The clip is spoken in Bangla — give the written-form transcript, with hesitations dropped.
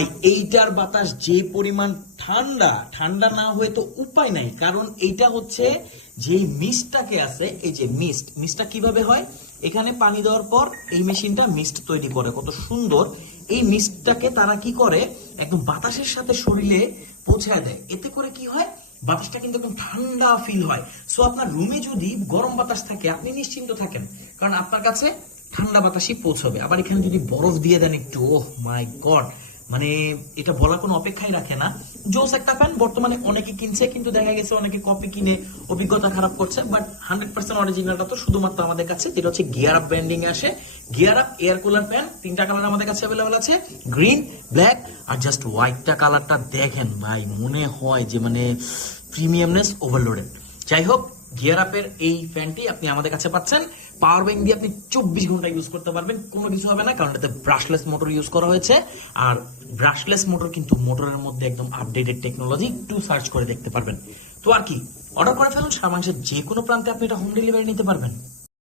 ভাই এইটার বাতাস যে পরিমাণ ঠান্ডা, ঠান্ডা না হয়ে তো উপায় নাই, কারণ এইটা হচ্ছে যে মিস্টটাকে আছে, এই যে মিস্টটা কিভাবে হয়, এখানে পানি দেওয়ার পর এই মেশিনটা মিস্ট তৈরি করে, কত সুন্দর। এই মিস্টটাকে তারা কি করে একদম বাতাসের সাথে শরীরে পৌঁছায় দেয়, এতে করে কি হয় বাতাসটা কিন্তু একদম ঠান্ডা ফিল হয়। সো আপনার রুমে যদি গরম বাতাস থাকে আপনি নিশ্চিন্ত থাকেন, কারণ আপনার কাছে ঠান্ডা বাতাসই পৌঁছবে। আবার এখানে যদি বরফ দিয়ে দেন একটু, ওহ মাই গড, মানে এটা বলার কোনো অপেক্ষাই রাখে না। জোস একটা ফ্যান, বর্তমানে অনেকে কিনছে, কিন্তু দেখা গেছে অনেকে কপি কিনে অভিজ্ঞতা খারাপ করছে, বাট 100% অরিজিনালটা তো শুধুমাত্র আমাদের কাছে, যেটা হচ্ছে গিয়ার আপ ব্র্যান্ডিং এ আসে। Gear up air cooler fan, 3টা কালার আমাদের কাছে অ্যাভেলেবল আছে, গ্রিন, ব্ল্যাক আর জাস্ট হোয়াইটটা কালারটা দেখেন ভাই, মনে হয় যে মানে প্রিমিয়ামনেস ওভারলোডেড। যাই হোক, গিয়ার আপের এই ফ্যানটি আপনি আমাদের কাছে পাচ্ছেন। পাওয়ার ব্যাংক দিয়ে আপনি 24 ঘন্টা ইউজ করতে পারবেন, কোনো কিছু হবে না, কারণ এটাতে ব্রাশলেস মোটর ইউজ করা হয়েছে। আর ব্রাশলেস মোটর কিন্তু মোটরের মধ্যে একদম আপডেটেড টেকনোলজি, একটু সার্চ করে দেখতে পারবেন। তো আর কি, অর্ডার করে ফেলুন, সারা বাংলাদেশের যে কোনো প্রান্তে আপনি এটা হোম ডেলিভারি নিতে পারবেন।